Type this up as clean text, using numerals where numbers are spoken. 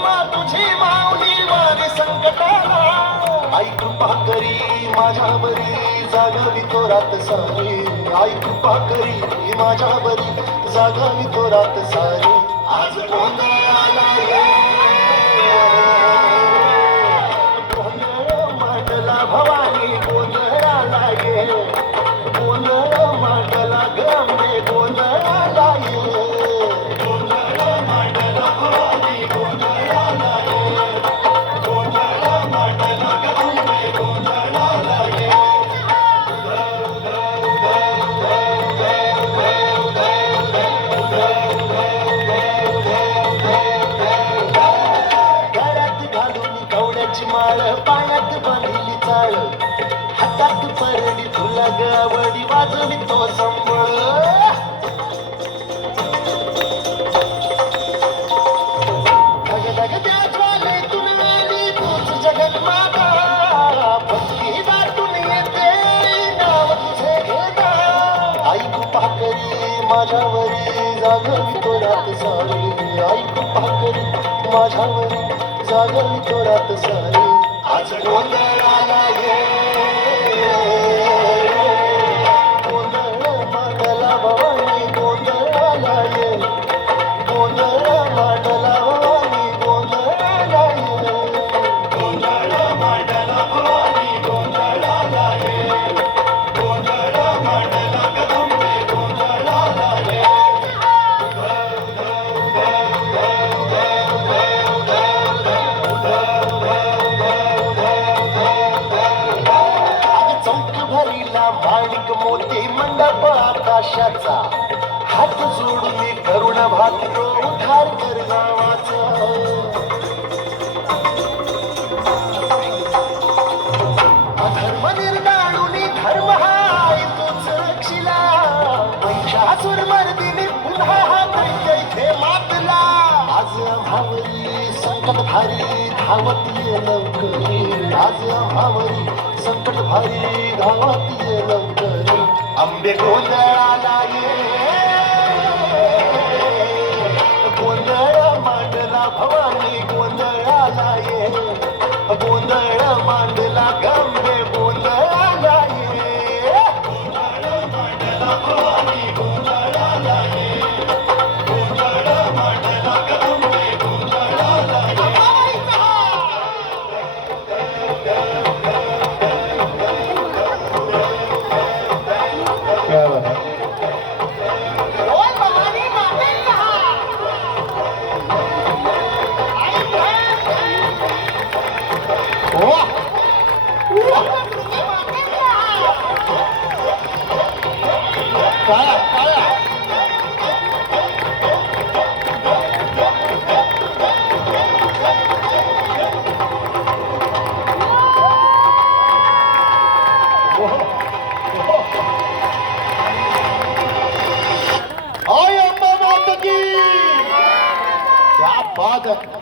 महिमा तुझी माऊली वारी संकटाला. आई कृपा करी माझ्यावरी जागावी तो रात सारी. आई कृपा करी माझ्यावरी जागावी तो रात सारी. आज गोंधळाला ये गोंधळ मांडला भवानी गोंधळाला ये. गोंधळ मांडला गंगे गोंधळाला ये. गोंधळ मांडला भवानी गोंधळाला ये. गोंधळ मांडला गंगे गोंधळाला ये. गळ्यात घालून कवड्याची माळ पाण्यात बांधली चाळ. हातात परडी तुला गवडी वाजवी तो संबळ. धग धग त्या ज्वालेतून वेली तूच जगन्माता. भक्ती दाटून येते नाव तुझे घेता. आई कृपा करी माझ्यावरी जागवी तो रात सारी. आई कृपा करी माझ्यावरी जागवी तो रात सारी. आज गोंधळाला ये गोंधळ मांडला भवानी गोंधळाला ये. गोंधळ मांडला भवानी गोंधळाला ये. गोंधळ मांडला भवानी गोंधळाला ये. गोंधळ मांडला गंगे गोंधळाला ये. चौक भरीला माणिक मोती मंडप आकाशाचा. हात जोडून करुण भाग्यो उद्धार कर गावाचा. अधर्म निर्दाळून धर्म हाय तोच रक्षिला. महिषासुर मर्दिनी पुन्हा हा दैत्य इथे मातला. आज आम्हावरी संकट भारी धावत ये लवकरी. आज आम्हावरी संकट भारी धावत ये लवकरी. अंबे गोंधळाला ये गोंधळ मांडला भवानी गोंधळाला ये. गोंधळ मांडला गंगे गोंधळाला ये. गोंधळ मांडला भवानी गोंधळाला ये. गोंधळ मांडला गंगे गोंधळाला ये. क्या बात है. बोल भवानी माते कहा. वाह काळा काळा. आई अम्मा माता की क्या बात है.